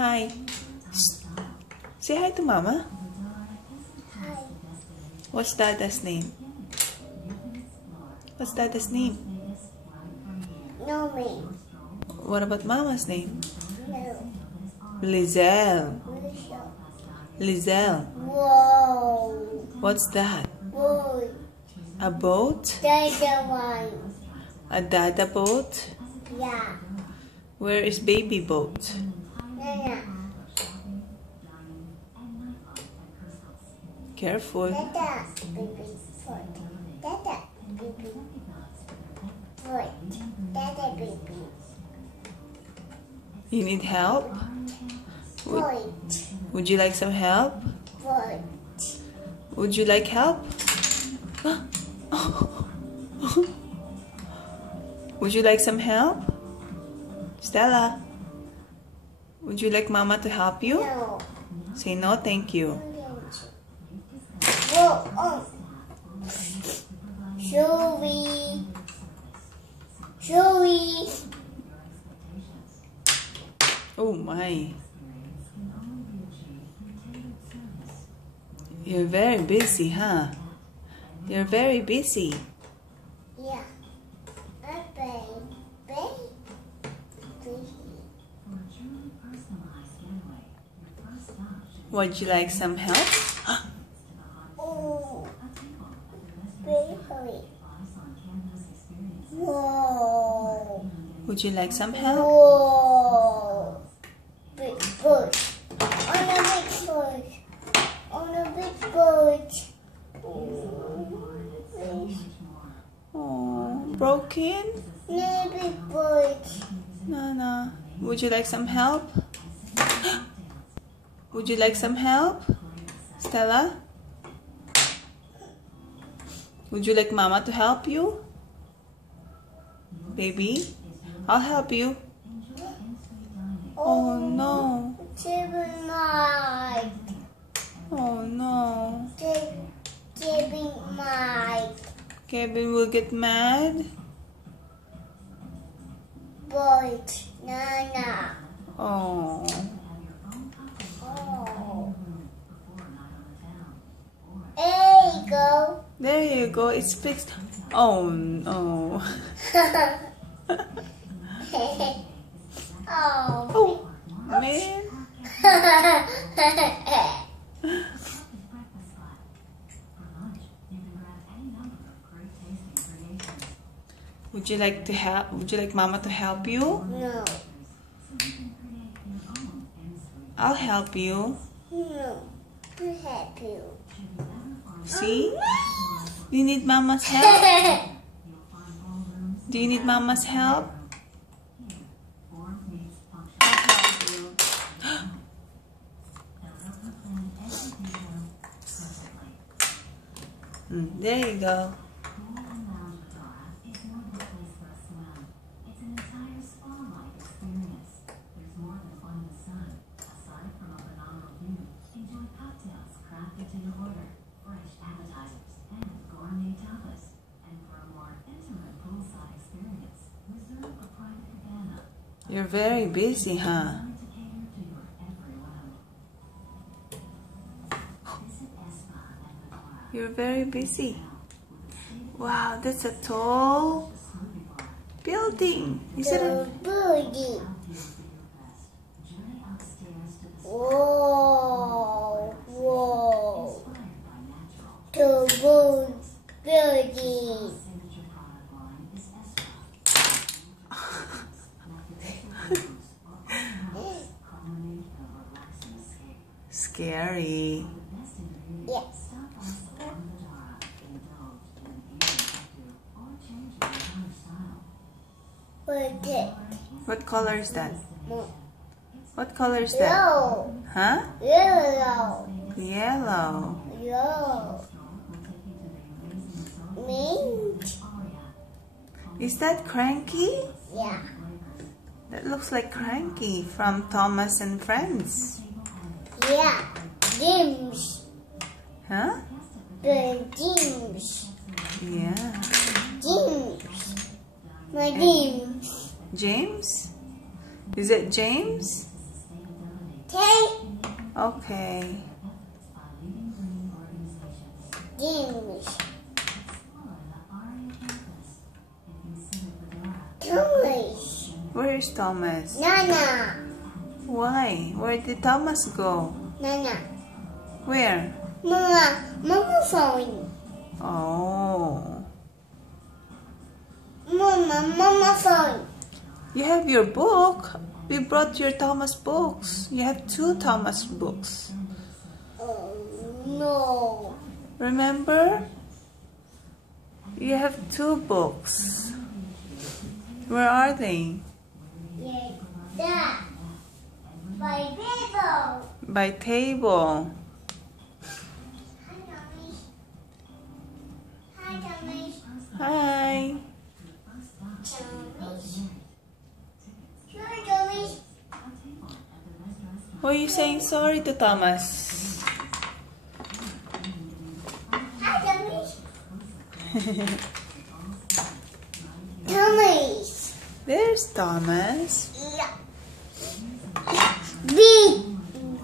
Hi. Say hi to Mama. Hi. What's Dada's name? What's Dada's name? No me. What about Mama's name? No. Lizelle. Michelle. Lizelle. Whoa. What's that? Boy. A boat? Dada one. A Dada boat? Yeah. Where is baby boat? Nana. Careful. Dada baby foot. Dada baby foot. Dada baby You need help? foot. Would you like some help? Foot. Would you like help? Would you like some help? Stella, would you like Mama to help you? No. Say no, thank you. Whoa. Oh. Joey. Joey. Oh my. You're very busy, huh? You're very busy. Yeah. Would you like some help? Oh. Baby. Whoa. Would you like some help? Whoa. Big bush. On a big bush. On a big bush. Oh, broken? No big bush. Nana, would you like some help? Would you like some help? Stella? Would you like Mama to help you? Baby, I'll help you. Oh no. Chipping Mike. Oh no. Chipping Mike. Kevin will get mad. Boys. Nana. Oh. Oh. There you go. There you go. It's fixed. Oh no. Oh. Man. Would you like to help? Would you like Mama to help you? No. I'll help you. No. To help you. See? Do you need Mama's help? Do you need Mama's help? I'll help you. There you go. You're very busy, huh? You're very busy. Wow, that's a tall building. Is it a building? Whoa. Whoa. The building. scary? Yes. What color is that? More. What color is that? Yellow. Huh? Yellow. Yellow. Yellow. Mint. Is that Cranky? Yeah. That looks like Cranky from Thomas and Friends. Yeah. James. Huh? The James. Yeah. James. My James. James? Is it James? K. Okay. James. Thomas. Where is Thomas? Nana. Why? Where did Thomas go? Nana. Where? Mama. Mama phone. Oh. Mama phone. You have your book. We brought your Thomas books. You have 2 Thomas books. Oh no. Remember? You have 2 books. Where are they? Yeah. That. By table. By table. Hi, Tommy. Hi, Tommy. Hi. Why are you saying sorry to Thomas? Hi, Tommy. Thomas. There's Thomas. Yeah.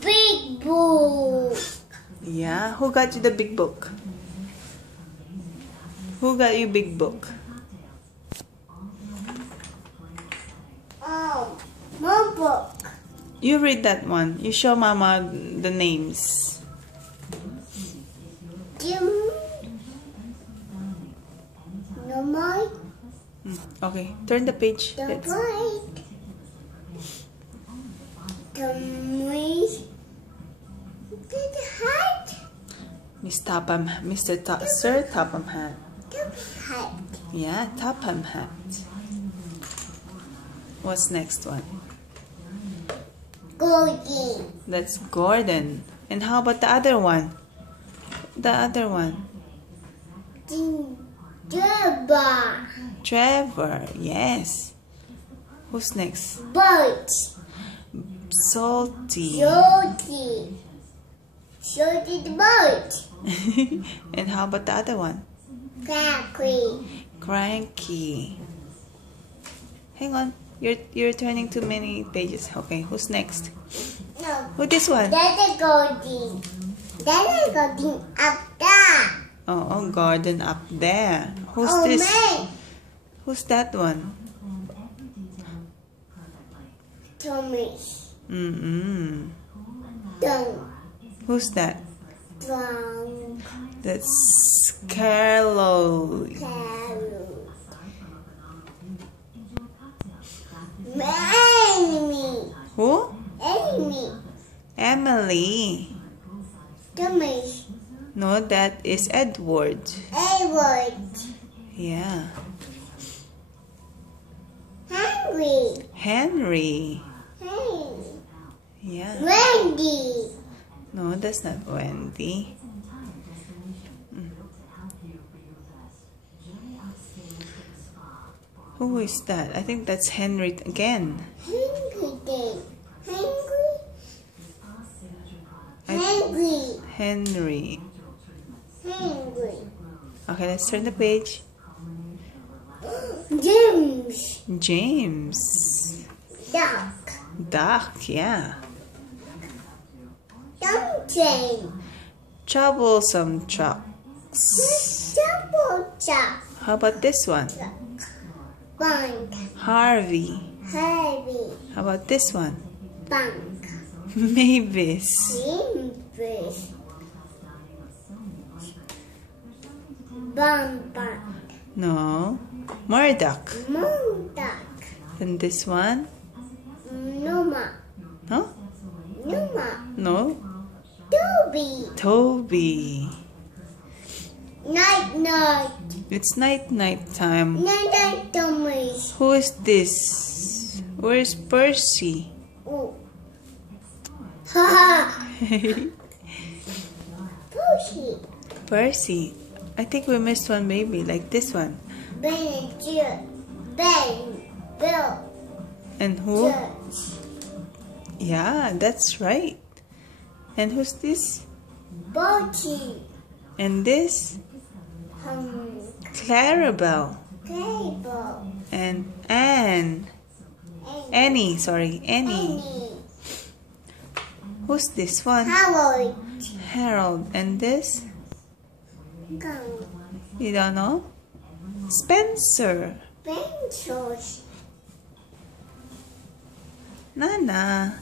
Big book. Yeah. Who got you the big book? Who got you big book? Oh, more book. You read that one. You show Mama the names. Jim. No more. Okay. Turn the page. The Let's- bright. Tommy. The hat. Sir Topham Hat. The hat. Yeah, Topham Hat. What's next one? Goldie. That's Gordon. And how about the other one? The other one. Jabba. Trevor. Yes. Who's next? Boat. Salty. Salty. Salty the boat. And how about the other one? Cracky. Cranky. Hang on. You're turning too many pages. Okay, who's next? No. Who this one? That's a Goldie. That's a Goldie up there. Oh, Gordon up there. Who's Oh, this? man. Who's that one? Thomas. Dunk. Who's that? Drunk. That's Carlo. Carol. Enemy. Who? Enemy. Emily. Thomas. No, that is Edward. Edward. Yeah. Henry. Henry. Hey. Yeah. Wendy. No, that's not Wendy. Who is that? I think that's Henry again. Hungry day. Hungry. I- Hungry. Henry. Hungry. Okay, let's turn the page. James. James. Duck. Duck, yeah. Dumpling. Troublesome trucks. Double chuck. How about this one? Bank. Harvey. Heavy. How about this one? Bank. Mavis. Simple. Bumper. No. Murdoch. Moonduck. And this one? Numa. Huh? Numa. No. Toby. Toby. Night night. It's night time. Night night Thomas. Who is this? Where's Percy? Oh. Ha ha. Pushy. Percy. I think we missed one baby, like this one. Ben and Jill. Ben. Bill. And who? Church. Yeah, that's right. And who's this? Boaty. And this? Clarabelle. Cable. And Anne. Annie, sorry, Annie. Who's this one? Harold. Harold. And this? Go. You don't know? Spencer. Pencils. Nana.